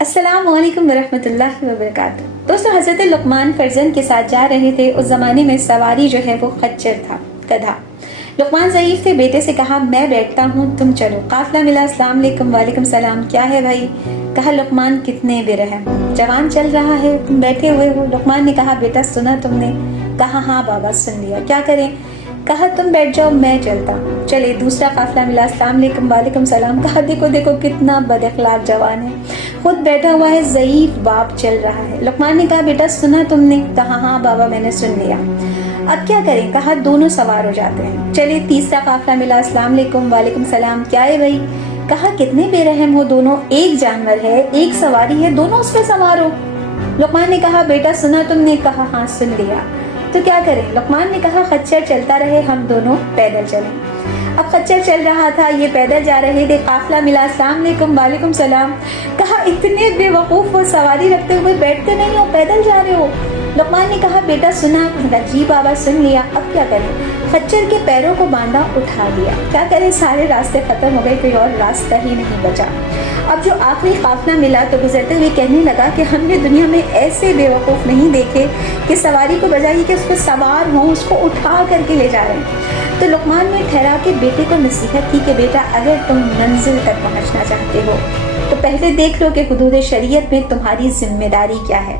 السلام علیکم ورحمۃ اللہ وبرکاتہ۔ دوستو، حضرت لقمان فرزند کے ساتھ جا رہے تھے۔ اس زمانے میں سواری جو ہے وہ خچر تھا، گدھا۔ لقمان ضعیف تھے، بیٹے سے کہا میں بیٹھتا ہوں، تم چلو۔ قافلہ ملا، السلام علیکم، وعلیکم السلام، کیا ہے بھائی؟ کہا لقمان کتنے بے رحم، جوان چل رہا ہے، تم بیٹھے ہوئے ہو۔ لقمان نے کہا بیٹا سنا تم نے؟ کہا ہاں بابا سن لیا، کیا کریں؟ کہا تم بیٹھ جاؤ میں چلتا ہوں۔ چلے، دوسرا قافلہ ملا، السلام علیکم، وعلیکم السلام۔ کہا دیکھو دیکھو کتنا بد اخلاق جوان ہے، خود بیٹھا ہوا ہے، ضعیف باپ چل رہا ہے۔ لقمان نے کہا بیٹا سنا تم نے؟ کہا ہاں بابا میں نے سن لیا، اب کیا کریں؟ کہا دونوں سوار ہو جاتے ہیں۔ چلے، تیسرا قافلہ ملا، السلام علیکم، وعلیکم السلام، کیا ہے بھائی؟ کہا کتنے بے رحم ہو دونوں، ایک جانور ہے، ایک سواری ہے، دونوں اس پہ سوار ہو۔ لقمان نے کہا بیٹا سنا تم نے؟ کہا ہاں سن لیا، تو کیا کریں؟ لقمان نے کہا خچر چلتا رہے، ہم دونوں پیدل چلیں۔ اب خچر چل رہا تھا، یہ پیدل جا رہے تھے۔ قافلہ ملا، السلام علیکم، وعلیکم السلام۔ کہا اتنے بے وقوف ہو، سواری رکھتے ہوئے بیٹھتے نہیں ہو، پیدل جا رہے ہو۔ لقمان نے کہا بیٹا سنا؟ جی بابا سن لیا، اب کیا کریں؟ خچر کے پیروں کو باندھا، اٹھا دیا، کیا کریں؟ سارے راستے ختم ہو گئے، کوئی اور راستہ ہی نہیں بچا۔ اب جو آخری قافلہ ملا تو گزرتے ہوئے کہنے لگا کہ ہم نے دنیا میں ایسے بے وقوف نہیں دیکھے کہ سواری کو بجائے کہ اس پہ سوار ہوں، اس کو اٹھا کر کے لے جا رہے ہیں۔ تو لقمان نے ٹھہرا کے بیٹے کو نصیحت کی کہ بیٹا اگر تم منزل تک پہنچنا چاہتے ہو تو پہلے دیکھ لو کہ حدود شریعت میں تمہاری ذمہ داری کیا ہے۔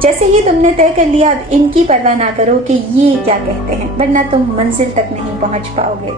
جیسے ہی تم نے طے کر لیا، اب ان کی پرواہ نہ کرو کہ یہ کیا کہتے ہیں، ورنہ تم منزل تک نہیں پہنچ پاؤ گے۔